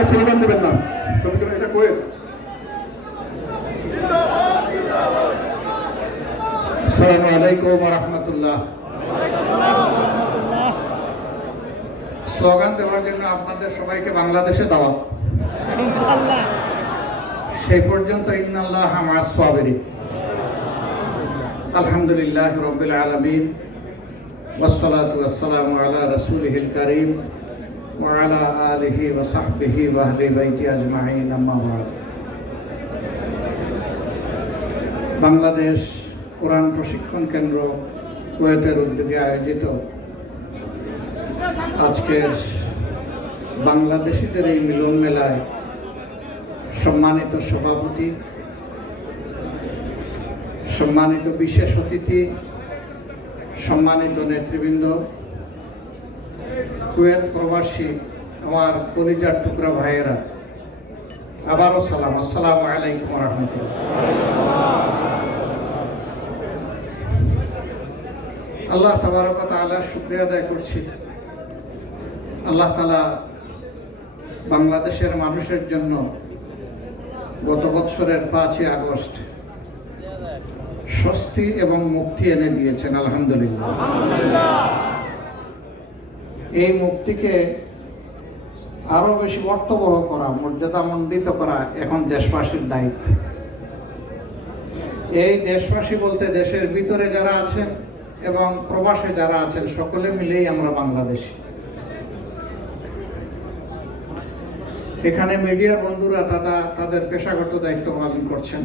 আপনারা স্লোগান দেবেন না। এটা কোয়েত। আসসালামু আলাইকুম রহমতুল্লাহ স্লোগান দেওয়ার জন্য আপনাদের সবাইকে বাংলাদেশে দাওয়া সেই পর্যন্ত ইন্নাল্লাহ আমার সাবেরি আলহামদুলিল্লাহ রবিল আলমিন। ওসলাত ওয়াসালাম আলা রসুল হিল করিম। وعلى آله وصحبه وأهل بيته أجمعين أما بعد বাংলাদেশ কোরআন প্রশিক্ষণ কেন্দ্র কুয়েতের উদ্যোগে আয়োজিত আজকের বাংলাদেশিদের এই মিলন মেলায় সম্মানিত সভাপতি সম্মানিত বিশেষ অতিথি সম্মানিত নেতৃবৃন্দ কুয়েত প্রবাসী, আমার কলিজার টুকরা ভাইয়েরা, আবারও সালাম। আসসালামু আলাইকুম রহমতুল্লাহ। আল্লাহ তাবারক তাআলার শুক্রিয়া আদায় করছি। আল্লাহ তালা বাংলাদেশের মানুষের জন্য গত বৎসরের পাঁচই আগস্ট স্বস্তি এবং মুক্তি এনে দিয়েছেন, আলহামদুলিল্লাহ। এই মুক্তিকে আরও বেশি অর্থবহ করা, মর্যাদা মণ্ডিত করা এখন দেশবাসীর দায়িত্ব। এই দেশবাসী বলতে দেশের ভিতরে যারা আছেন এবং প্রবাসে যারা আছেন, সকলে মিলেই আমরা বাংলাদেশি। এখানে মিডিয়ার বন্ধুরা তারা তাদের পেশাগত দায়িত্ব পালন করছেন।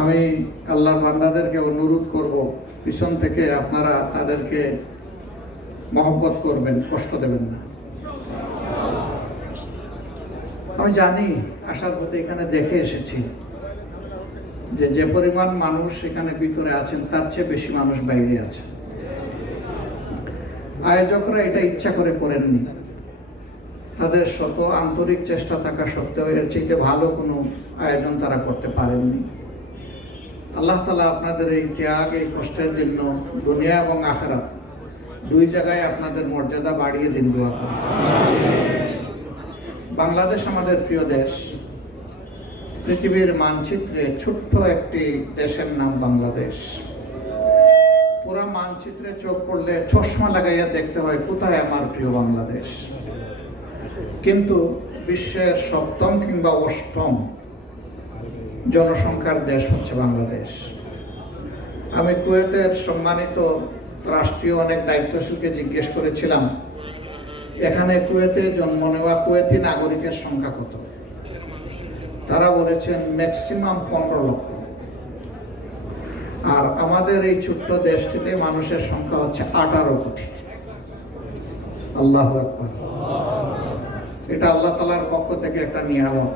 আমি আল্লাহর বান্দাদেরকে অনুরোধ করব, পিছন থেকে আপনারা তাদেরকে মহব্বত করবেন, কষ্ট দেবেন না। আমি জানি, আসার পথে এখানে দেখে এসেছি যে যে পরিমাণ মানুষ এখানে ভিতরে আছেন, তার চেয়ে বেশি মানুষ বাইরে আছে আয়োজকরা এটা ইচ্ছা করে করেননি। তাদের শত আন্তরিক চেষ্টা থাকা সত্ত্বেও এর চাইতে ভালো কোনো আয়োজন তারা করতে পারেননি। আল্লাহ তালা আপনাদের এই ত্যাগ, এই কষ্টের জন্য দুনিয়া এবং আখেরাত দুই জায়গায় আপনাদের মর্যাদা বাড়িয়ে দিন দোয়া করি বাংলাদেশ আমাদের প্রিয় দেশ। পৃথিবীর মানচিত্রে ছোট্ট একটি দেশের নাম বাংলাদেশ। পুরো মানচিত্রে চোখ পড়লে চশমা লাগাইয়া দেখতে হয়, কোথায় আমার প্রিয় বাংলাদেশ? কিন্তু বিশ্বের সপ্তম কিংবা অষ্টম জনসংখ্যার দেশ হচ্ছে বাংলাদেশ। আমি কুয়েতের সম্মানিত রাষ্ট্রীয় অনেক দায়িত্বশীলকে জিজ্ঞেস করেছিলাম, এখানে কুয়েতে জন্ম নেওয়া কুয়েতি নাগরিকের সংখ্যা কত? তারা বলেছেন, ম্যাক্সিমাম পনেরো লক্ষ। আর আমাদের এই ছোট্ট দেশটিতে মানুষের সংখ্যা হচ্ছে আঠারো কোটি। আল্লাহ এটা আল্লাহ তালার পক্ষ থেকে একটা নিয়ামত।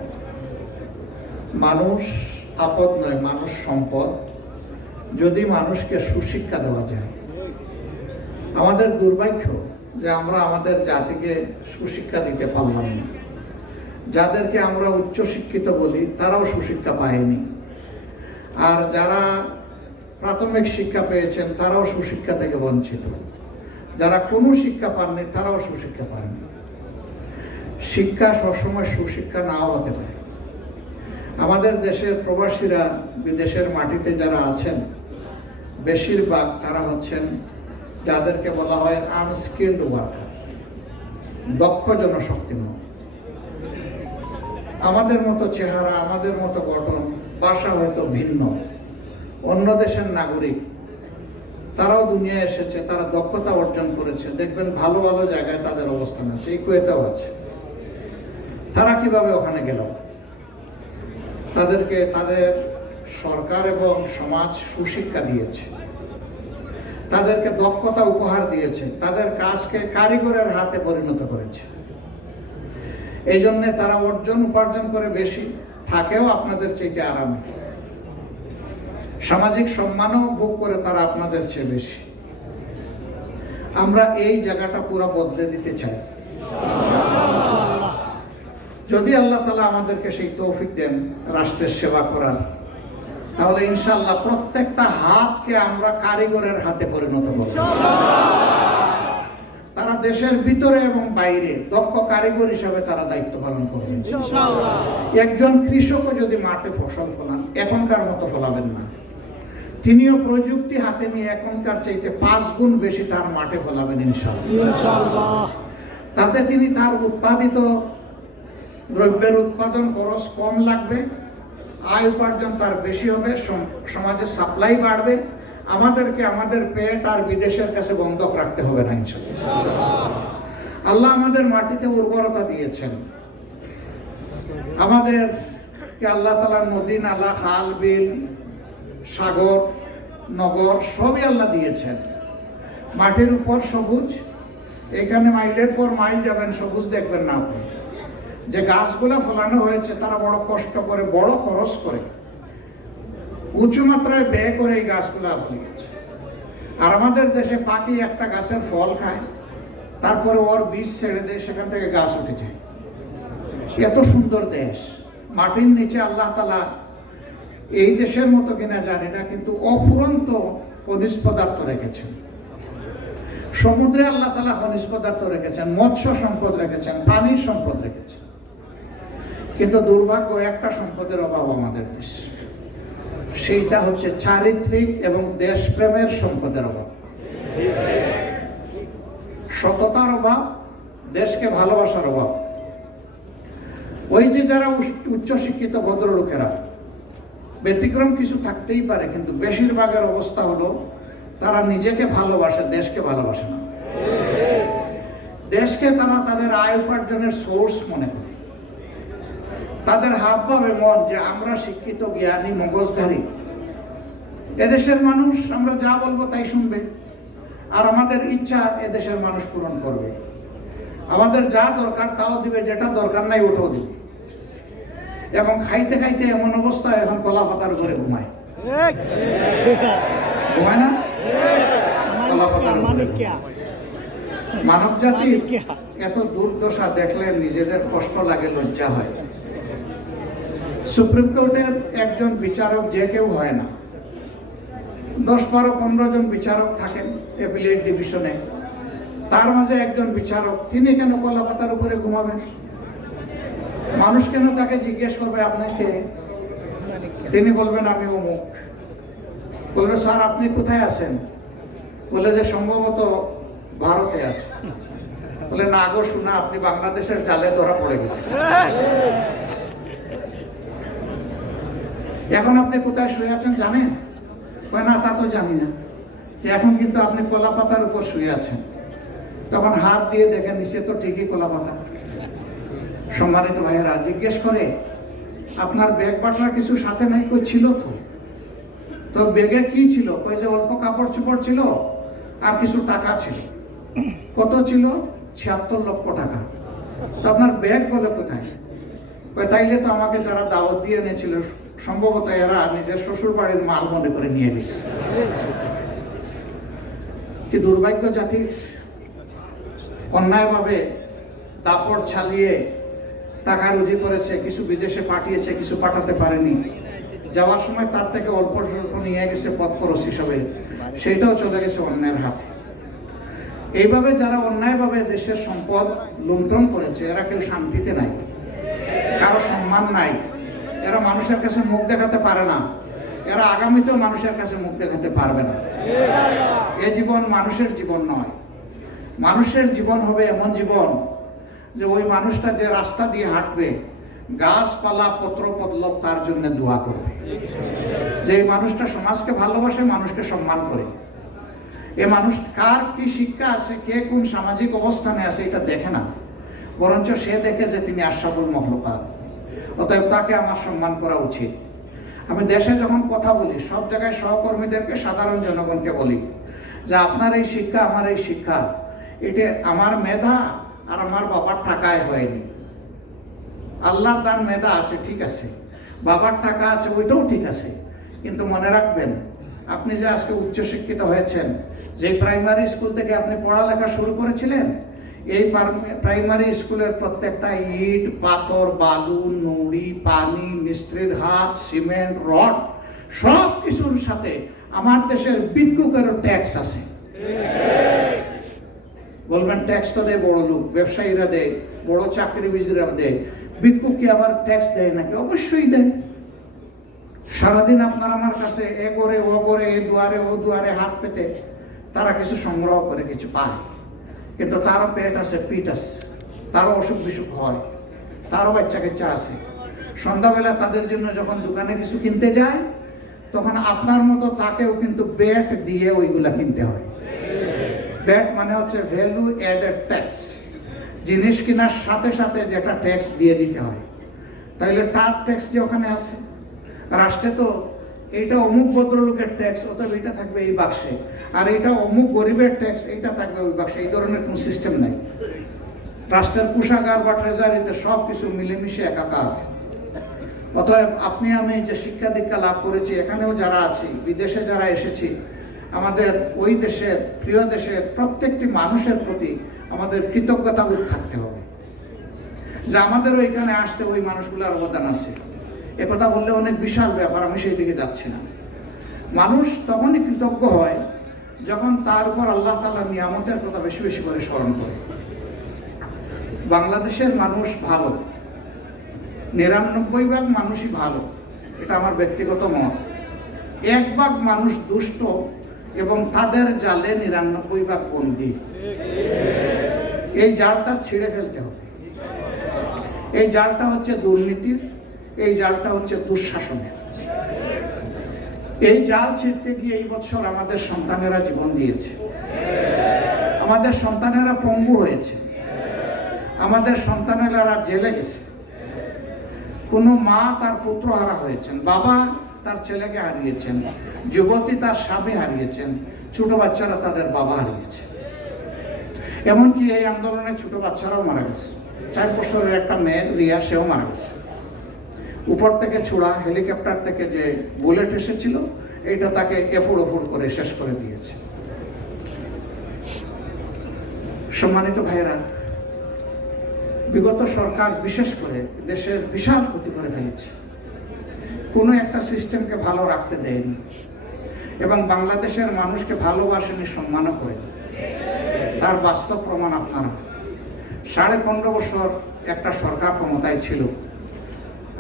মানুষ আপদ নয়, মানুষ সম্পদ। যদি মানুষকে সুশিক্ষা দেওয়া যায় আমাদের দুর্ভাগ্য যে আমরা আমাদের জাতিকে সুশিক্ষা দিতে পারলাম না। যাদেরকে আমরা উচ্চশিক্ষিত বলি, তারাও সুশিক্ষা পায়নি। আর যারা প্রাথমিক শিক্ষা পেয়েছেন, তারাও সুশিক্ষা থেকে বঞ্চিত। যারা কোনো শিক্ষা পাননি, তারাও সুশিক্ষা পাননি শিক্ষা সবসময় সুশিক্ষা নাও হতে পারে। আমাদের দেশের প্রবাসীরা বিদেশের মাটিতে যারা আছেন, বেশিরভাগ তারা হচ্ছেন যাদেরকে বলা হয় আনস্কিল্ড ওয়ার্কার দক্ষ জনশক্তি নয় আমাদের মতো চেহারা, আমাদের মতো গঠন, ভাষা হয়তো ভিন্ন। অন্য দেশের নাগরিক, তারাও দুনিয়া এসেছে, তারা দক্ষতা অর্জন করেছে। দেখবেন ভালো ভালো জায়গায় তাদের অবস্থান আছে এই কুয়েতেও আছে। তারা কীভাবে ওখানে গেল? তাদেরকে তাদের সরকার এবং সমাজ সুশিক্ষা দিয়েছে। তাদেরকে দক্ষতা উপহার দিয়েছে, তাদের কাজকে কারিগরের হাতে পরিণত করেছে। এই জন্য তারা অর্জন উপার্জন করে বেশি, থাকেও আপনাদের চাইতে আরামে। সামাজিক সম্মানও ভোগ করে তারা আপনাদের চেয়ে বেশি। আমরা এই জায়গাটা পুরো বদলে দিতে চাই। যদি আল্লাহ তালা আমাদেরকে সেই তৌফিক দেন, রাষ্ট্রের সেবা করার। তাহলে ইনশাল্লাহ প্রত্যেকটা হাতকে আমরা কারিগরের হাতে পরিণত করব। তারা দেশের ভিতরে এবং বাইরে দক্ষ কারিগর হিসাবে তারা দায়িত্ব পালন করবেন একজন কৃষকও যদি মাঠে ফসল ফলান এখনকার মতো ফলাবেন না। তিনিও প্রযুক্তি হাতে নিয়ে এখনকার চাইতে পাঁচ গুণ বেশি তার মাঠে ফলাবেন ইনশাল্লাহ তাতে তিনি তার উৎপাদিত দ্রব্যের উৎপাদন খরচ কম লাগবে। আয় উপার্জন তার বেশি হবে, সম- সমাজে সাপ্লাই বাড়বে। আমাদেরকে আমাদের পেট আর বিদেশের কাছে বন্ধক রাখতে হবে না আল্লাহ আমাদের মাটিতে উর্বরতা দিয়েছেন। আমাদের আল্লাহ তালা নদী নালা, খাল, বিল, সাগর, নগর সবই আল্লাহ দিয়েছেন। মাটির উপর সবুজ। এখানে মাইলের পর মাইল যাবেন, সবুজ দেখবেন না আপনি। যে গাছগুলো ফলানো হয়েছে, তারা বড় কষ্ট করে, বড় খরচ করে। উঁচু মাত্রায় ব্যয় করে এই গাছগুলো ফলিয়েছে আর আমাদের দেশে পাখি একটা গাছের ফল খায়, তারপরে ওর বীজ ছেড়ে দেয়, সেখান থেকে গাছ উঠে যায়। এত সুন্দর দেশ। মাটির নিচে আল্লাহ তালা এই দেশের মতো কিনা জানি না, কিন্তু অফুরন্ত খনিজ পদার্থ রেখেছেন। সমুদ্রে আল্লাহ তালা খনিজ পদার্থ রেখেছেন, মৎস্য সম্পদ রেখেছেন, পানির সম্পদ রেখেছেন। কিন্তু দুর্ভাগ্য, একটা সম্পদের অভাব আমাদের দেশ। সেইটা হচ্ছে চারিত্রিক এবং দেশপ্রেমের সম্পদের অভাব। সততার অভাব, দেশকে ভালোবাসার অভাব। ওই যে যারা উচ্চশিক্ষিত ভদ্রলোকেরা, ব্যতিক্রম কিছু থাকতেই পারে, কিন্তু বেশিরভাগের অবস্থা হলো, তারা নিজেকে ভালোবাসে, দেশকে ভালোবাসে না। দেশকে তারা তাদের আয় উপার্জনের সোর্স মনে করে। তাদের হাব ভাবে মন যে আমরা শিক্ষিত জ্ঞানী মগজধারী। এদেশের মানুষ আমরা যা বলব তাই শুনবে। আর আমাদের ইচ্ছা এদেশের মানুষ পূরণ করবে। আমাদের যা দরকার তাও দিবে যেটা দরকার নাই ওটাও দিবে। এবং খাইতে খাইতে এমন অবস্থা এখন কলা পাতার উপরে ঘুমায়। ঘুমায় না? কলা পাতার। মানব জাতি এত দুর্দশা দেখলে নিজেদের কষ্ট লাগে লজ্জা হয়। সুপ্রিম কোর্টের একজন বিচারক যে কেউ হয় না। দশ বারো পনেরো জন বিচারক থাকেন অ্যাপিলেট ডিভিশনে। তার মাঝে একজন বিচারক, তিনি কেন কলাপাতার উপরে ঘুমাবেন? মানুষ কেন তাকে জিজ্ঞেস করবে আপনাকে? তিনি বলবেন, আমি অমুক। বলবে, স্যার, আপনি কোথায় আছেন? বলে যে, সম্ভবত ভারতে আছে। বলে, না গো, শোনা, আপনি বাংলাদেশের জালে ধরা পড়ে গেছে এখন আপনি কোথায় শুয়ে আছেন জানেন? না, তা তো জানি না। যে এখন কিন্তু আপনি কলা পাতার উপর শুয়ে আছেন। তখন হাত দিয়ে দেখেন নিচে তো ঠিকই কলা পাতা সম্মানিত ভাইয়েরা, জিজ্ঞেস করে, আপনার ব্যাগ পাটনার কিছু সাথে নাই কই, ছিল তো? তো ব্যাগে কি ছিল? কই যে অল্প কাপড় চোপড় ছিল আর কিছু টাকা ছিল। কত ছিল? ছিয়াত্তর লক্ষ টাকা। তো আপনার ব্যাগ গেলে কোথায়? তাইলে তো আমাকে যারা দাওয়াত দিয়ে এনেছিল সম্ভবত এরা নিজের শ্বশুর বাড়ির মাল মনে করে নিয়ে গেছে। কি দুর্ভাগ্য জাতির অন্যায়ভাবে দাপট ছালিয়ে টাকা রুজি করেছে, কিছু বিদেশে পাঠিয়েছে, কিছু পাঠাতে পারেনি। যাওয়ার সময় তার থেকে অল্প স্বল্প নিয়ে গেছে পথ খরচ হিসাবে। সেইটাও চলে গেছে অন্যের হাতে। এইভাবে যারা অন্যায়ভাবে দেশের সম্পদ লুণ্ঠন করেছে, এরা কেউ শান্তিতে নাই, কারও সম্মান নাই। এরা মানুষের কাছে মুখ দেখাতে পারে না। এরা আগামীতেও মানুষের কাছে মুখ দেখাতে পারবে না। এ জীবন মানুষের জীবন নয়। মানুষের জীবন হবে এমন জীবন যে ওই মানুষটা যে রাস্তা দিয়ে হাঁটবে, গাছপালা পত্র পদলক তার জন্য দোয়া করবে। যে এই মানুষটা সমাজকে ভালোবাসে, মানুষকে সম্মান করে। এ মানুষ কার কি শিক্ষা আছে, কে কোন সামাজিক অবস্থানে আছে, এটা দেখে না। বরঞ্চ সে দেখে যে তিনি আশাফুল মহলকাত অতএব তাকে আমার সম্মান করা উচিত। আমি দেশে যখন কথা বলি, সব জায়গায় সহকর্মীদেরকে, সাধারণ জনগণকে বলি যে, আপনার এই শিক্ষা আমার এই শিক্ষা। এটা আমার মেধা আর আমার বাবার টাকায় হয়নি। আল্লাহর দান মেধা আছে, ঠিক আছে। বাবার টাকা আছে, ওইটাও ঠিক আছে। কিন্তু মনে রাখবেন, আপনি যে আজকে উচ্চশিক্ষিত হয়েছেন, যে প্রাইমারি স্কুল থেকে আপনি পড়ালেখা শুরু করেছিলেন এই প্রাইমারি স্কুলের প্রত্যেকটা ইট, পাথর, বালু, নুড়ি, পানি, মিস্ত্রির হাত, সিমেন্ট, রড, সব কিছুর সাথে আমার দেশের বিদ্যুতেরও ট্যাক্স আছে। বলবেন, ট্যাক্স তো দেয় বড় লোক, ব্যবসায়ীরা দেয়, বড় চাকরিজীবীরা দেয়। ভিক্ষুক কি আবার ট্যাক্স দেয় নাকি? অবশ্যই দেয়। সারাদিন আপনার আমার কাছে এ করে, ও করে, এ দুয়ারে, ও দুয়ারে হাত পেতে তারা কিছু সংগ্রহ করে, কিছু পায়। কিন্তু তারও পেট আছে, পিঠ আছে। তারও অসুখ বিসুখ হয়। তারও বাচ্চা কাচ্চা আছে। সন্ধ্যাবেলা তাদের জন্য যখন দোকানে কিছু কিনতে যায়, তখন আপনার মতো তাকেও কিন্তু ব্যাট দিয়ে ওইগুলা কিনতে হয়। ব্যাট মানে হচ্ছে ভ্যালু অ্যাডেড ট্যাক্স জিনিস কেনার সাথে সাথে যেটা ট্যাক্স দিয়ে দিতে হয়। তাইলে তার ট্যাক্স যে ওখানে আছে। রাষ্ট্রে তো এইটা অমুক ভদ্রলোকের ট্যাক্স অতএব এটা থাকবে এই বাক্সে। আর এটা অমুক গরিবের ট্যাক্স এইটা থাকবে ওই বাক্সে, এই ধরনের কোনো সিস্টেম নাই। রাষ্ট্রের কোষাগার বা ট্রেজারিতে সব কিছু মিলেমিশে একাকার অতএব আপনি, আমি যে শিক্ষা দীক্ষা লাভ করেছি, এখানেও যারা আছি, বিদেশে যারা এসেছি, আমাদের ওই দেশের, প্রিয় দেশের প্রত্যেকটি মানুষের প্রতি আমাদের কৃতজ্ঞতা বোধ থাকতে হবে। যে আমাদের ওইখানে আসতে ওই মানুষগুলোর অবদান আছে। একথা বললে অনেক বিশাল ব্যাপার, আমি সেই দিকে যাচ্ছি না। মানুষ তখনই কৃতজ্ঞ হয় যখন তার উপর আল্লাহ তালা নিয়ামতের কথা বেশি বেশি করে স্মরণ করে। বাংলাদেশের মানুষ ভালো। নিরানব্বই ভাগ মানুষই ভালো। এটা আমার ব্যক্তিগত মত। এক ভাগ মানুষ দুষ্ট এবং তাদের জালে নিরানব্বই ভাগ বন্দী। এই জালটা ছিঁড়ে ফেলতে হবে। এই জালটা হচ্ছে দুর্নীতির, এই জালটা হচ্ছে দুঃশাসনের। এই জাল ছিঁড়তে গিয়ে এই বছর আমাদের সন্তানেরা জীবন দিয়েছে। আমাদের সন্তানেরা পঙ্গু হয়েছে। আমাদের সন্তানেরা জেলে গেছে। কোনো মা তার পুত্র হারা হয়েছেন, বাবা তার ছেলেকে হারিয়েছেন, যুবতী তার স্বামী হারিয়েছেন, ছোট বাচ্চারা তাদের বাবা হারিয়েছে। এমনকি এই আন্দোলনে ছোট বাচ্চারাও মারা গেছে। চার বছরের একটা মেয়ে রিয়া, সেও মারা গেছে। উপর থেকে ছোড়া হেলিকপ্টার থেকে যে বুলেট এসেছিল, এটা তাকে এফুড় ওফুড় করে শেষ করে দিয়েছে। সম্মানিত ভাইরা বিগত সরকার বিশেষ করে দেশের বিশাল ক্ষতি করে ফেলেছে। কোনো একটা সিস্টেমকে ভালো রাখতে দেয়নি এবং বাংলাদেশের মানুষকে ভালোবাসেনি, সম্মানও করেনি। তার বাস্তব প্রমাণ আপনারা। সাড়ে পনেরো বছর একটা সরকার ক্ষমতায় ছিল।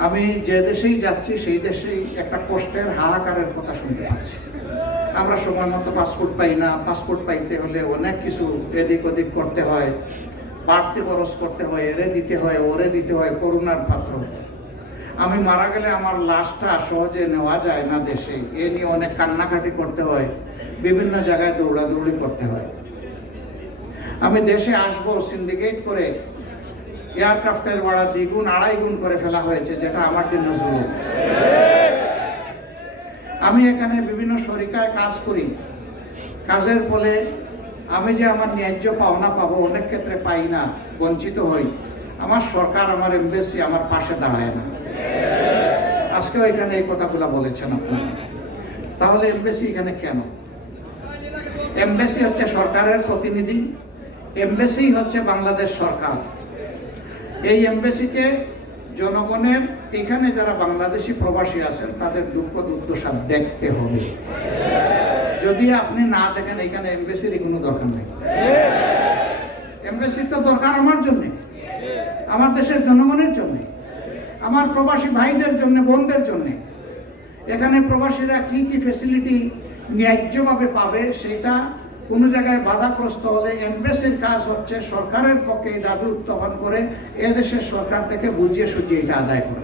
আমি যে দেশেই যাচ্ছি, সেই দেশেই একটা কষ্টের হাহাকারের কথা শুনতে পাচ্ছি। আমরা সময় মতো পাসপোর্ট পাই না। পাসপোর্ট পাইতে হলে অনেক কিছু এদিক ওদিক করতে হয়। বাড়তি খরচ করতে হয়, এরে দিতে হয়, ওরে দিতে হয়, করুণার পাত্র আমি মারা গেলে আমার লাশটা সহজে নেওয়া যায় না দেশে। এ নিয়ে অনেক কান্নাকাটি করতে হয়। বিভিন্ন জায়গায় দৌড়াদৌড়ি করতে হয়। আমি দেশে আসব সিন্ডিকেট করে এয়ারক্রাফটের ভাড়া দ্বিগুণ, আড়াই গুণ করে ফেলা হয়েছে, যেটা আমার জন্য জরুরি। আমি এখানে বিভিন্ন শরিকায় কাজ করি। কাজের ফলে আমি যে আমার ন্যায্য পাওনা পাবো, অনেক ক্ষেত্রে পাই না, বঞ্চিত হই। আমার সরকার, আমার এমবেসি আমার পাশে দাঁড়ায় না। আজকেও এখানে এই কথাগুলো বলেছেন আপনারা। তাহলে এমবেসি এখানে কেন? এমবেসি হচ্ছে সরকারের প্রতিনিধি এমবেসি হচ্ছে বাংলাদেশ সরকার। এই এমবেসিকে জনগণের, এখানে যারা বাংলাদেশি প্রবাসী আছেন, তাদের দুঃখ দুর্দশা দেখতে হবে। যদি আপনি না দেখেন, এখানে এমবেসির কোনো দরকার নেই। এমবেসির তো দরকার আমার জন্য, আমার দেশের জনগণের জন্য, আমার প্রবাসী ভাইদের জন্য, বোনদের জন্য। এখানে প্রবাসীরা কি কি ফেসিলিটি ন্যায্যভাবে পাবে, সেটা কোনো জায়গায় বাধাগ্রস্ত হলে এমবেসির কাজ হচ্ছে সরকারের পক্ষে এই দাবি উত্থাপন করে এ দেশের সরকার থেকে বুঝিয়ে সুঝিয়ে এটা আদায় করা।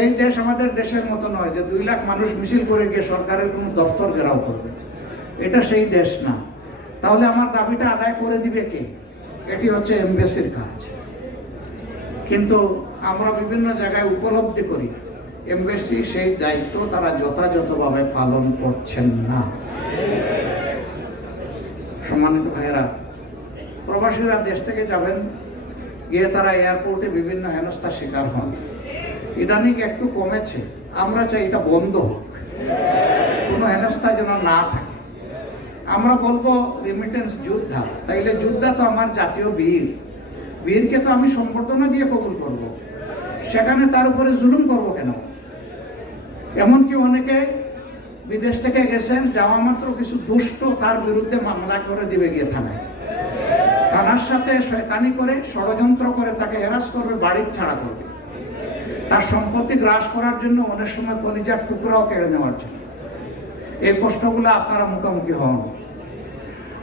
এই দেশ আমাদের দেশের মতো নয় যে দুই লাখ মানুষ মিছিল করে গিয়ে সরকারের কোনো দফতর ঘেরাও করবে। এটা সেই দেশ না। তাহলে আমার দাবিটা আদায় করে দিবে কে? এটি হচ্ছে এমবেসির কাজ। কিন্তু আমরা বিভিন্ন জায়গায় উপলব্ধি করি, এমবেসি সেই দায়িত্ব তারা যথাযথভাবে পালন করছেন না। সম্মানিত ভাইয়েরা, প্রবাসীরা দেশ থেকে যাবেন, গিয়ে তারা এয়ারপোর্টে বিভিন্ন হেনস্থার শিকার হন। ইদানিং একটু কমেছে, আমরা চাই এটা বন্ধ হোক। কোনো হেনস্থা যেন না থাকে। আমরা বলব রিমিটেন্স যোদ্ধা, তাইলে যোদ্ধা তো আমার জাতীয় বীর। বীরকে তো আমি সম্বর্ধনা দিয়ে কবুল করব। সেখানে তার উপরে জুলুম করব কেন? এমনকি অনেকে বিদেশ থেকে গেছেন, যাওয়া মাত্র কিছু দুষ্ট তার বিরুদ্ধে মামলা করে দিবে গিয়ে থানায়। থানার সাথে শয়তানি করে, ষড়যন্ত্র করে তাকে হেরাস করবে, বাড়ির ছাড়া করবে। তার সম্পত্তি গ্রাস করার জন্য অনেক সময় কলিজার টুকরাও কেড়ে নেওয়ার জন্য। এই কষ্টগুলো আপনারা মুখোমুখি হন।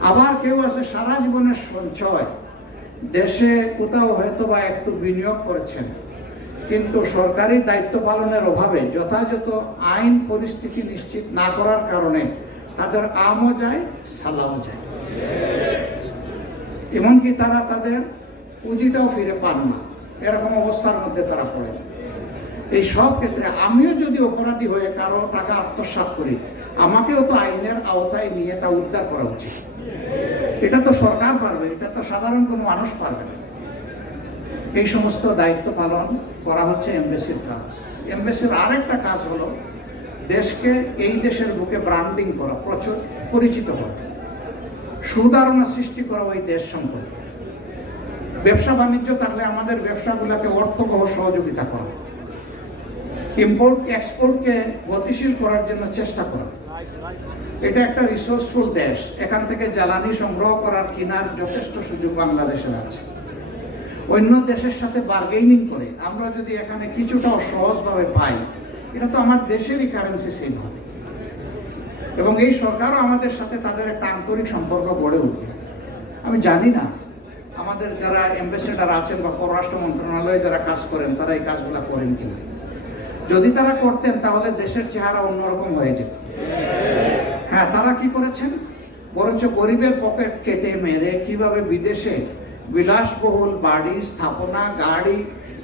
আবার কেউ আছে, সারা জীবনের সঞ্চয়। দেশে কোথাও হয়তো বা একটু বিনিয়োগ করেছেন। কিন্তু সরকারি দায়িত্ব পালনের অভাবে যথাযথ আইন পরিস্থিতি নিশ্চিত না করার কারণে তাদের আমও যায়, সালামও যায়। এমনকি তারা তাদের পুঁজিটাও ফিরে পান না। এরকম অবস্থার মধ্যে তারা পড়ে। এই সব ক্ষেত্রে আমিও যদি অপরাধী হয়ে কারও টাকা আত্মসাৎ করি, আমাকেও তো আইনের আওতায় নিয়ে তা উদ্ধার করা উচিত। এটা তো সরকার পারবে, এটা তো সাধারণ কোনো মানুষ পারবে না। এই সমস্ত দায়িত্ব পালন করা হচ্ছে এমবেসির কাজ। এমবেসির আরেকটা কাজ হলো দেশকে এই দেশের বুকে ব্র্যান্ডিং করা, প্রচুর পরিচিত করা। সুধারণা সৃষ্টি করা ওই দেশ সম্পর্কে। ব্যবসা বাণিজ্য থাকলে আমাদের ব্যবসাগুলোকে অর্থবহ সহযোগিতা করা। ইম্পোর্ট এক্সপোর্টকে গতিশীল করার জন্য চেষ্টা করা। এটা একটা রিসোর্সফুল দেশ। এখান থেকে জ্বালানি সংগ্রহ করার কেনার যথেষ্ট সুযোগ বাংলাদেশের আছে। অন্য দেশের সাথে বার্গেনিং করে, আমরা যদি এখানে কিছুটাও সহজভাবে পাই, এটা তো আমার দেশেরই কারেন্সি সেম হবে। এবং এই সরকারও আমাদের সাথে তাদের একটা আন্তরিক সম্পর্ক গড়ে উঠবে। আমি জানি না, আমাদের যারা অ্যাম্বাসেডার আছেন বা পররাষ্ট্র মন্ত্রণালয়ে যারা কাজ করেন, তারা এই কাজগুলো করেন কিনা? যদি তারা করতেন, তাহলে দেশের চেহারা অন্যরকম হয়ে যেত। হ্যাঁ তারা কি করেছেন? বরঞ্চ গরিবের পকেট কেটে মেরে কীভাবে বিদেশে বিলাসবহুল বাড়ি, স্থাপনা, গাড়ি,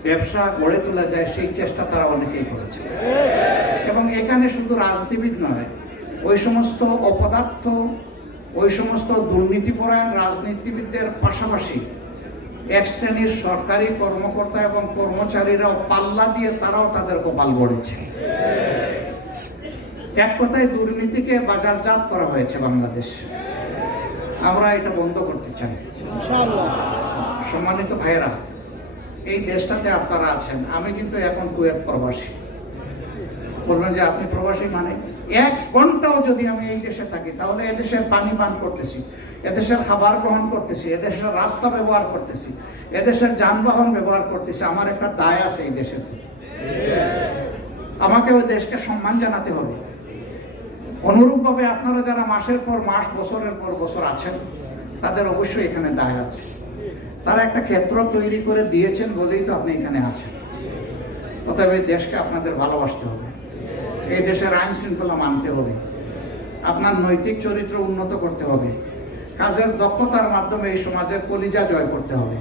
ব্যবসা গড়ে তোলা যায়, সেই চেষ্টা তারা অনেকেই করেছে। এবং এখানে শুধু রাজনীতিবিদ নয়, ওই সমস্ত অপদার্থ, ওই সমস্ত দুর্নীতিপরায়ণ রাজনীতিবিদদের পাশাপাশি এক শ্রেণির সরকারি কর্মকর্তা এবং কর্মচারীরাও পাল্লা দিয়ে তারাও তাদের কপাল গড়েছে। এক কথায় দুর্নীতিকে বাজারজাত করা হয়েছে বাংলাদেশ। আমরা এটা বন্ধ করতে চাই। সম্মানিত ভাইয়েরা, এই দেশটাতে আপনারা আছেন, আমি কিন্তু এখন কুয়েত প্রবাসী। বলবেন যে আপনি প্রবাসী মানে? এক ঘন্টাও যদি আমি এই দেশে থাকি, তাহলে এদেশের পানি পান করতেছি, এদেশের খাবার গ্রহণ করতেছি, এদেশের রাস্তা ব্যবহার করতেছি, এদেশের যানবাহন ব্যবহার করতেছি, আমার একটা দায় আছে এই দেশের আমাকে ওই দেশকে সম্মান জানাতে হবে। অনুরূপভাবে আপনারা যারা মাসের পর মাস, বছরের পর বছর আছেন তাদের অবশ্যই এখানে দায় আছে। তারা একটা ক্ষেত্র তৈরি করে দিয়েছেন বলেই তো আপনি এখানে আছেন। অতএব এই দেশকে আপনাদের ভালোবাসতে হবে। এই দেশের আইন শৃঙ্খলা মানতে হবে। আপনার নৈতিক চরিত্র উন্নত করতে হবে। কাজের দক্ষতার মাধ্যমে এই সমাজের কলিজা জয় করতে হবে।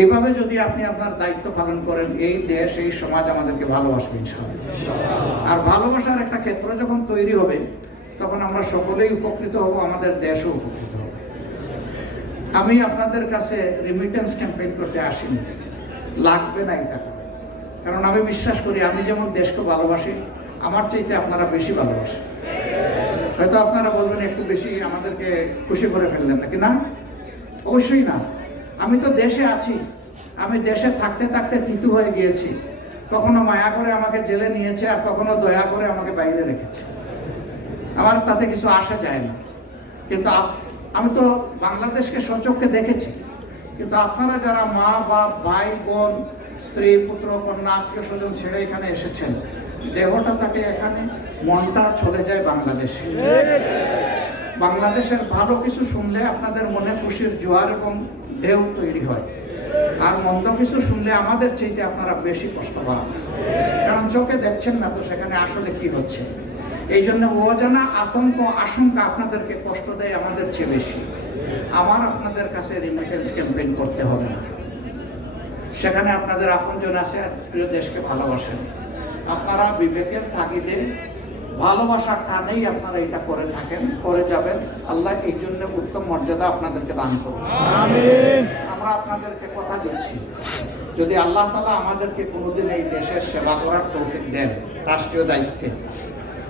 এইভাবে যদি আপনি আপনার দায়িত্ব পালন করেন, এই দেশ, এই সমাজ আমাদেরকে ভালোবাসবে আর ভালোবাসার একটা ক্ষেত্র যখন তৈরি হবে, তখন আমরা সকলেই উপকৃত হব, আমাদের দেশও উপকৃত হবে। আমি আপনাদের কাছে রিমিটেন্স ক্যাম্পেইন করতে আসিনি। লাগবে না এটা। কারণ আমি বিশ্বাস করি, আমি যেমন দেশকে ভালোবাসি, আমার চাইতে আপনারা বেশি ভালোবাসেন। হয়তো আপনারা বলবেন, একটু বেশি আমাদেরকে খুশি করে ফেললেন নাকি? না, অবশ্যই না। আমি তো দেশে আছি। আমি দেশে থাকতে থাকতে তিতু হয়ে গিয়েছি। কখনো মায়া করে আমাকে জেলে নিয়েছে আর কখনো দয়া করে আমাকে বাইরে রেখেছে। আমার তাতে কিছু আসা যায় না। কিন্তু আমি তো বাংলাদেশকে সচক্ষে দেখেছি। কিন্তু আপনারা যারা মা, বাপ, ভাই, বোন, স্ত্রী, পুত্র, কন্যা, আত্মীয় স্বজন ছেড়ে এখানে এসেছেন, দেহটা তাকে এখানে মনটা চলে যায় বাংলাদেশে। বাংলাদেশের ভালো কিছু শুনলে আপনাদের মনে খুশির জোয়ার এবং ঢেউ তৈরি হয়। আর মন্দ কিছু শুনলে আমাদের চাইতে আপনারা বেশি কষ্ট পান। কারণ চোখে দেখছেন না তো সেখানে আসলে কি হচ্ছে। এই জন্য অজানা আতঙ্ক আশঙ্কা আপনাদেরকে কষ্ট দেয় আমাদের চেয়ে বেশি। আমার আপনাদের কাছে রিমিটেন্স ক্যাম্পেইন করতে হবে না। সেখানে আপনাদের আপনজন আছে আর প্রিয় দেশকে ভালোবাসেন। আপনারা বিবেকের তাগিদে ভালোবাসার টানেই আপনারা এটা করে থাকেন করে যাবেন। আল্লাহ এই জন্য উত্তম মর্যাদা আপনাদেরকে দান করুন। আমরা আপনাদেরকে কথা দিচ্ছি। যদি আল্লাহ তালা আমাদেরকে কোনোদিন এই দেশের সেবা করার তৌফিক দেন রাষ্ট্রীয় দায়িত্বে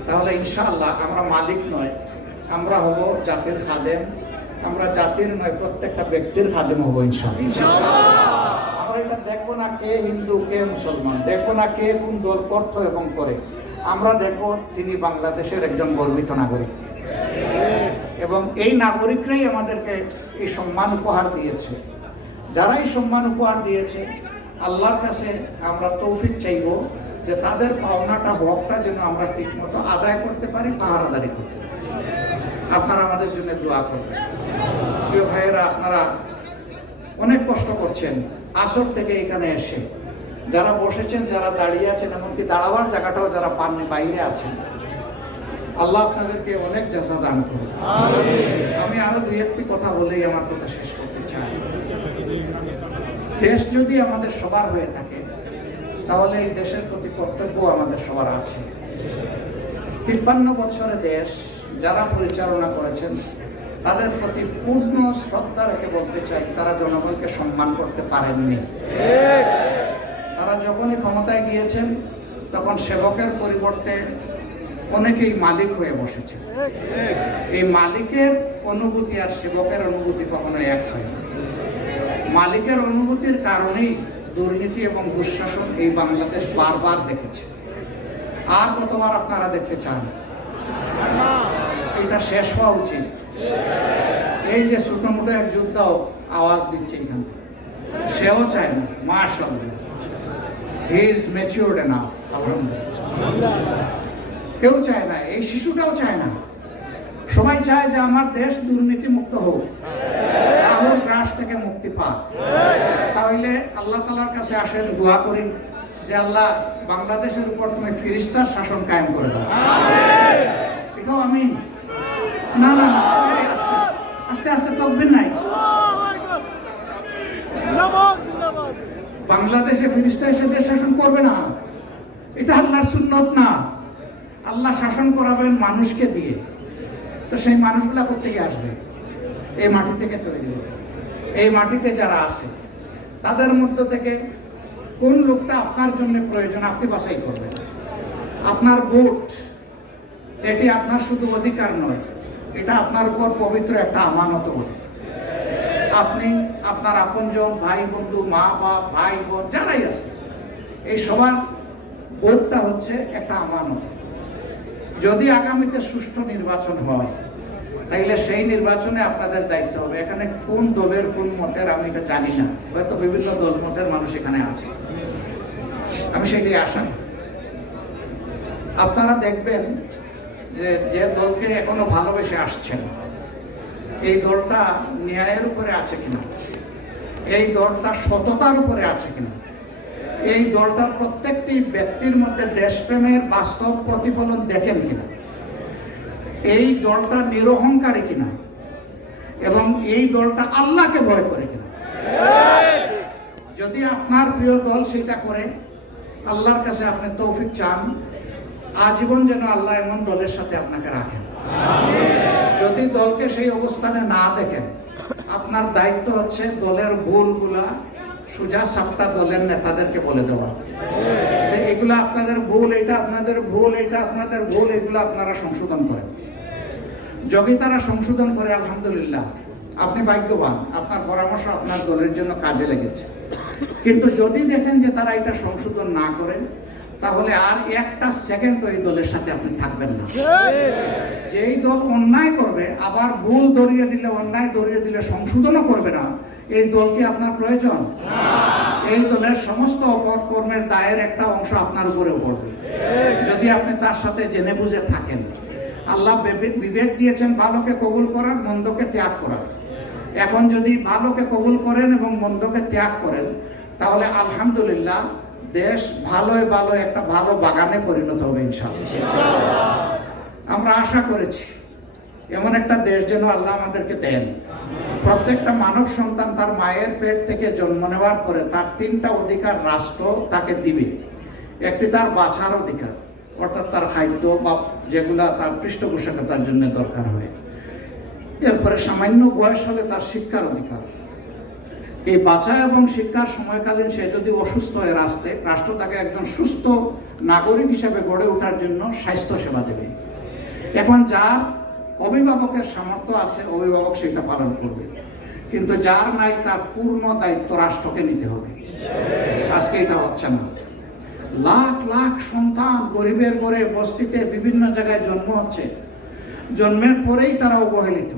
তাহলে ইনশাআল্লাহ আমরা মালিক নয় আমরা হব জাতির খাদেম। আমরা জাতির নয় প্রত্যেকটা ব্যক্তির খাদেম হব ইনশাআল্লাহ। আমরা এটা দেখব না কে হিন্দু কে মুসলমান দেখব না কে কোন দল করত এবং করে। আমরা দেখব তিনি বাংলাদেশের একজন গর্বিত নাগরিক। এবং এই নাগরিকরাই আমাদেরকে এই সম্মান উপহার দিয়েছে। যারা এই সম্মান উপহার দিয়েছে আল্লাহর কাছে আমরা তৌফিক চাইব। যে তাদের পাওনাটা হকটা যেন আমরা ঠিক মতো আদায় করতে পারি পাহারাদারি করতে পারি। আপনারা আমাদের জন্য দোয়া করবেন। প্রিয় ভাইয়েরা আপনারা অনেক কষ্ট করছেন আসর থেকে এখানে এসে। যারা বসেছেন যারা দাঁড়িয়ে আছেন এমনকি দাঁড়াবার জায়গাটাও যারা পাননি বাইরে আছেন। আল্লাহ আপনাদেরকে অনেক জাজা দান করুন আমি আরও দুই একটি কথা বলেই আমার কথা শেষ করতে চাই। দেশ যদি আমাদের সবার হয়ে থাকে তাহলে এই দেশের প্রতি কর্তব্য আমাদের সবার আছে। তিপ্পান্ন বছরে দেশ যারা পরিচালনা করেছেন, তাদের প্রতি পূর্ণ শ্রদ্ধা রেখে বলতে চাই, তারা জনগণকে সম্মান করতে পারেননি। তারা যখনই ক্ষমতায় গিয়েছেন, তখন সেবকের পরিবর্তে অনেকেই মালিক হয়ে বসেছে এই মালিকের অনুভূতি আর সেবকের অনুভূতি কখনো এক হয় মালিকের অনুভূতির কারণেই দুর্নীতি এবং দুঃশাসন এই বাংলাদেশ বারবার দেখেছে। আর কতবার আপনারা দেখতে চান? এটা শেষ হওয়া উচিত। এই যে ছোট মোটো এক যোদ্ধাও আওয়াজ দিচ্ছে এখান থেকে। সেও চায় না মাশাল্লাহ হি ইজ ম্যাচিওর্ড এনাফ কেউ চায় না, এই শিশুটাও চায় না। সবাই চায় যে আমার দেশ দুর্নীতি মুক্ত হোক। রাহুল গ্রাস থেকে মুক্তি পাক। তাহলে আল্লাহ তালার কাছে আসেন, দোয়া করি যে আল্লাহ বাংলাদেশের উপর তুমি ফিরিস্তার শাসন কায়েম করে দাও। এটাও আমি না না আস্তে আস্তে তকবির নাই। বাংলাদেশে ফিরিস্তা এসে দেশ শাসন করবে না। এটা আল্লাহর সুন্নত না। আল্লাহ শাসন করাবেন মানুষকে দিয়ে। তো সেই মানুষগুলা থেকে আসবে? এই মাটি থেকে তৈরি হবে এই মাটিতে যারা আছে, তাদের মধ্য থেকে কোন লোকটা আপনার জন্য প্রয়োজন, আপনি বাছাই করবেন? আপনার ভোট, এটি আপনার শুধু অধিকার নয়, এটা আপনার উপর পবিত্র একটা আমানত বটে। আপনি, আপনার আপনজন, ভাই, বন্ধু, মা, বাপ, ভাই, বোন, যারাই আছে, এই সবার ভোটটা হচ্ছে একটা আমানত। যদি আগামীতে সুষ্ঠু নির্বাচন হয়, তাইলে সেই নির্বাচনে আপনাদের দায়িত্ব হবে। এখানে কোন দলের, কোন মতের আমি এটা জানি না। হয়তো বিভিন্ন দল, মতের মানুষ এখানে আছে। আমি সেটাই আশা। আপনারা দেখবেন যে যে দলকে এখনও ভালোবেসে আসছেন, এই দলটা ন্যায়ের উপরে আছে কিনা? এই দলটা সততার উপরে আছে কিনা? এই দলটার প্রত্যেকটি ব্যক্তির মধ্যে দেশপ্রেমের বাস্তব প্রতিফলন দেখেন কিনা? এই দলটা নিরহংকারী কিনা? এবং এই দলটা আল্লাহকে ভয় করে কিনা? যদি আপনার প্রিয় দল সেটা করে, আল্লাহর কাছে আপনি তৌফিক চান, আজীবন যেন আল্লাহ এমন দলের সাথে আপনাকে রাখেন। যদি দলকে সেই অবস্থানে না দেখেন, আপনার দায়িত্ব হচ্ছে দলের ভুলগুলা সুজা সাপটা দলের নেতাদেরকে বলে দেওয়া। এগুলা আপনাদের ভুল, এটা আপনাদের ভুল, এটা আপনাদের ভুল, এগুলো আপনারা সংশোধন করেন। যদি তারা সংশোধন করে, আলহামদুলিল্লাহ, আপনি ভাগ্যবান, আপনার পরামর্শ আপনার দলের জন্য কাজে লেগেছে। কিন্তু যদি দেখেন যে তারা এটা সংশোধন না করে তাহলে আর একটা সেকেন্ড ওই দলের সাথে আপনি থাকবেন না। যেই দল অন্যায় করবে, আবার ভুল ধরিয়ে দিলে, অন্যায় ধরিয়ে দিলে সংশোধনও করবে না। এই দল কি আপনার প্রয়োজন? এই দলের সমস্ত অপকর্মের দায়ের একটা অংশ আপনার উপরে পড়বে। যদি আপনি তার সাথে জেনে বুঝে থাকেন আল্লাহ বিবে- বিবেক দিয়েছেন ভালোকে কবুল করার মন্দকে ত্যাগ করার। এখন যদি ভালোকে কবুল করেন এবং মন্দকে ত্যাগ করেন তাহলে আলহামদুলিল্লাহ দেশ ভালোই ভালো একটা ভালো বাগানে পরিণত হবে ইনশাআল্লাহ। আমরা আশা করেছি এমন একটা দেশ যেন আল্লাহ আমাদেরকে দেন। প্রত্যেকটা মানব সন্তান তার মায়ের পেট থেকে জন্ম নেওয়ার পরে তার তিনটা অধিকার রাষ্ট্র তাকে দিবে। একটি তার বাছার অধিকার, অর্থাৎ তার খাদ্য বা যেগুলা তার পৃষ্ঠপোষকতার জন্য দরকার হয়। এরপরে সামান্য বয়স হলে তার শিক্ষার অধিকার। এই বাঁচা এবং শিক্ষার সময়কালীন সে যদি অসুস্থ হয়ে রাস্তে রাষ্ট্র তাকে একজন সুস্থ নাগরিক হিসাবে গড়ে ওঠার জন্য স্বাস্থ্য সেবা দেবে। এখন যার অভিভাবকের সামর্থ্য আছে, অভিভাবক সেটা পালন করবে। কিন্তু যার নাই, তার পূর্ণ দায়িত্ব রাষ্ট্রকে নিতে হবে। আজকে এটা হচ্ছে না। লাখ লাখ সন্তান গরিবের ঘরে বস্তিতে বিভিন্ন জায়গায় জন্ম হচ্ছে। জন্মের পরেই তারা অবহেলিত।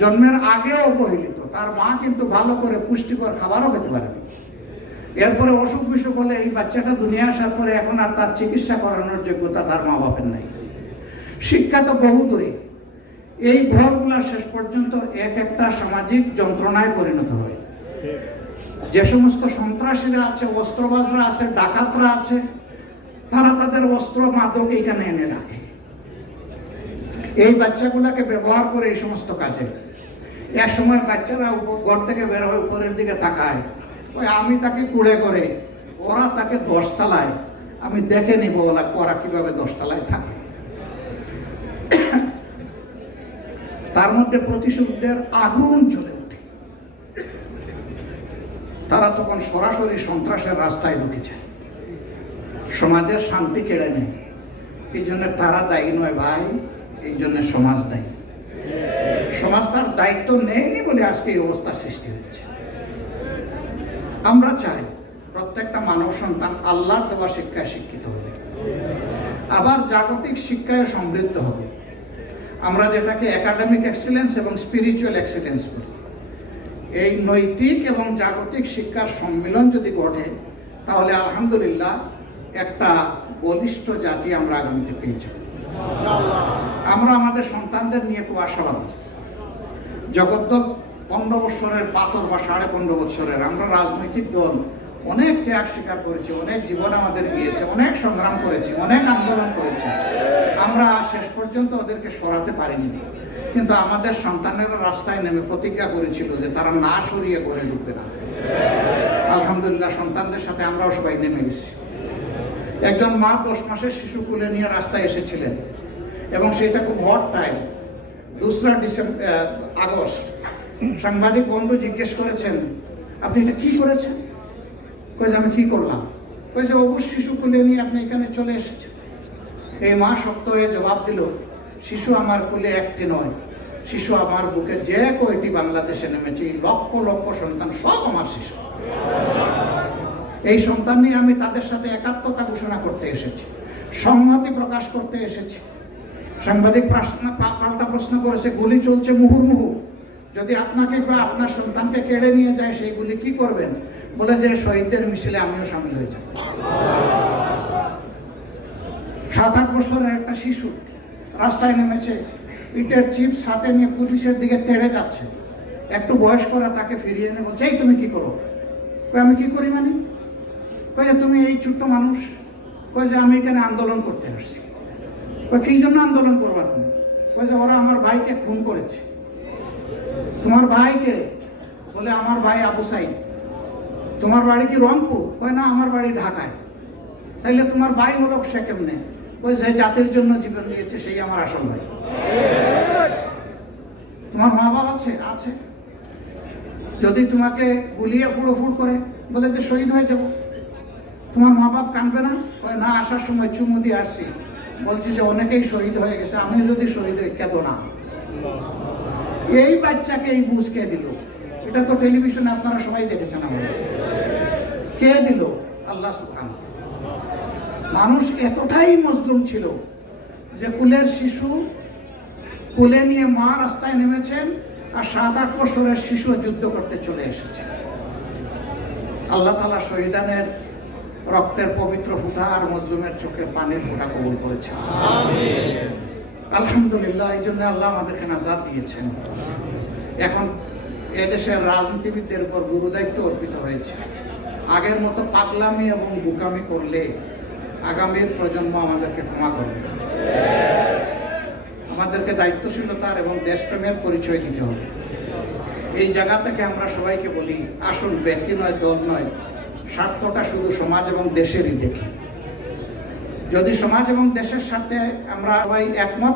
জন্মের আগে অবহেলিত। তার মা কিন্তু ভালো করে পুষ্টিকর খাবারও খেতে পারেনি। এরপরে অসুখ বিসুখ হলে এই বাচ্চাটা দুনিয়া আসার পরে এখন আর তার চিকিৎসা করানোর যোগ্যতা তার মা বাপের নাই। শিক্ষা তো বহু দূরে। এই ঘরগুলা শেষ পর্যন্ত এক একটা সামাজিক যন্ত্রণায় পরিণত হয়। যে সমস্ত সন্ত্রাসীরা আছে, অস্ত্রবাজরা আছে, ডাকাতরা আছে, তারা তাদের অস্ত্র মাদক এখানে এনে রাখে। এই বাচ্চাগুলাকে ব্যবহার করে এই সমস্ত কাজে। এক সময় বাচ্চারা ঘর থেকে বের হয়ে উপরের দিকে তাকায়। ওই আমি তাকে কুড়ে করে, ওরা তাকে দশতলায়, আমি দেখে নিব ওরা ওরা কীভাবে দশতলায় থাকে। তার মধ্যে প্রতিশোধদের আগুন চলে ওঠে। তারা তখন সরাসরি সন্ত্রাসের রাস্তায় ঢুকে যায় সমাজের শান্তি কেড়ে নেয়। এই জন্য তারা দায়ী নয় ভাই, এই জন্য সমাজ দায়ী। সমাজ তার দায়িত্ব নেয়নি বলে আজকে এই অবস্থা সৃষ্টি হয়েছে। আমরা চাই প্রত্যেকটা মানব সন্তান আল্লাহর দেওয়া শিক্ষায় শিক্ষিত হবে। আবার জাগতিক শিক্ষায় সমৃদ্ধ হবে। আমরা যেটাকে একাডেমিক এক্সিলেন্স এবং স্পিরিচুয়াল এক্সিলেন্স বলি। এই নৈতিক এবং জাগতিক শিক্ষার সম্মিলন যদি ঘটে, তাহলে আলহামদুলিল্লাহ একটা বলিষ্ঠ জাতি আমরা আগামীতে পেয়ে যাব। আমরা আমাদের সন্তানদের নিয়ে খুব আশাবাদী। জগদ্দল পনেরো বৎসরের পাথর বা সাড়ে পনেরো বৎসরের, আমরা রাজনৈতিক দল অনেক ত্যাগ স্বীকার করেছি, অনেক জীবন আমাদের গিয়েছে অনেক সংগ্রাম করেছি, অনেক আন্দোলন করেছি। আমরা শেষ পর্যন্ত ওদেরকে সরাতে পারিনি। কিন্তু আমাদের সন্তানেরা রাস্তায় নেমে প্রতিজ্ঞা করেছিল যে তারা না সরিয়ে করে ঢুকবে না। আলহামদুলিল্লাহ, সন্তানদের সাথে আমরাও সবাই নেমে গেছি। একজন মা দশ মাসের শিশু কুলে নিয়ে রাস্তায় এসেছিলেন এবং সেটা খুব হট টাইম, দোসরা ডিসেম্বর আগস্ট। সাংবাদিক বন্ধু জিজ্ঞেস করেছেন, আপনি এটা কি করেছেন? যে আমি কি করলাম? যে অবশ্য শিশু কুলে নিয়ে আপনি এখানে চলে এসেছেন। এই মা শক্ত হয়ে জবাব দিল, শিশু আমার কুলে একটি নয়। শিশু আমার বুকে যে কয়টি বাংলাদেশে নেমেছে, এই লক্ষ লক্ষ সন্তান সব আমার শিশু। এই সন্তান নিয়ে আমি তাদের সাথে একাত্মতা ঘোষণা করতে এসেছি সংহতি প্রকাশ করতে এসেছি। সাংবাদিক প্রশ্ন পাল্টা প্রশ্ন করেছে, গুলি চলছে মুহুর্মুহু। যদি আপনাকে বা আপনার সন্তানকে কেড়ে নিয়ে যায়, সেই গুলি কি করবেন? বলে যে শহীদদের মিছিলে আমিও সামিল হয়ে যাব। সাত আট বছরের একটা শিশু রাস্তায় নেমেছে, ইটের চিপস হাতে নিয়ে পুলিশের দিকে তেড়ে যাচ্ছে। একটু বয়স্করা তাকে ফিরিয়ে এনে বলছে, এই তুমি কি করো? কই আমি কি করি মানে? কই যে, তুমি এই ছোট্ট মানুষ। কই যে, আমি এখানে আন্দোলন করতে আসছি। কই কি জন্য আন্দোলন করবা তুমি? কই যে, ওরা আমার ভাইকে খুন করেছে। তোমার ভাইকে? বলে, আমার ভাই আবু সাইদ। তোমার বাড়ি কি রংপুর? কয়, না, আমার বাড়ি ঢাকায়। তাইলে তোমার ভাই হলো সে কেমনে? ওই যে জাতির জন্য জীবন দিয়েছে, সেই আমার আসল ভাই। তোমার মা বাবা আছে? আছে। যদি তোমাকে গুলিয়ে ফুড়ো ফুড় করে, বলে যে শহীদ হয়ে যাব। তোমার মা বাপ কানবে না? ওই না, আসার সময় চুমু দিয়ে আসছি। বলছি যে অনেকেই শহীদ হয়ে গেছে আমি যদি শহীদ হই, কেদ না। এই বাচ্চাকে এই বুঝ কে দিল। এটা তো টেলিভিশনে আপনারা সবাই দেখেছেন আমাদের। কে দিল? আল্লাহ সুবহানাহু মানুষ এতটাই মজলুম ছিল যে কুলের শিশু কুলে নিয়ে মা রাস্তায় নেমেছেন আর সাত আট বছরের শিশু যুদ্ধ করতে চলে এসেছে। আল্লাহ তালা শহীদানের রক্তের পবিত্র ফুটা আর মজলুমের চোখে পানির ফোঁটা কবুল করেছেন। আলহামদুলিল্লাহ এই জন্য আল্লাহ আমাদেরকে নাজাদ দিয়েছেন। এখন এদেশের রাজনীতিবিদদের উপর গুরুদায়িত্ব অর্পিত হয়েছে। আগের মতো পাগলামি এবং বুকামি করলে আগামীর প্রজন্ম আমাদেরকে ক্ষমা করবে। আমাদেরকে দায়িত্বশীলতার এবং দেশপ্রেমের পরিচয় দিতে হবে। এই জায়গা থেকে আমরা সবাইকে বলি, আসুন ব্যক্তি নয়, দল নয়, স্বার্থটা শুধু সমাজ এবং দেশেরই দেখি। যদি সমাজ এবং দেশের সাথে আমরা সবাই একমত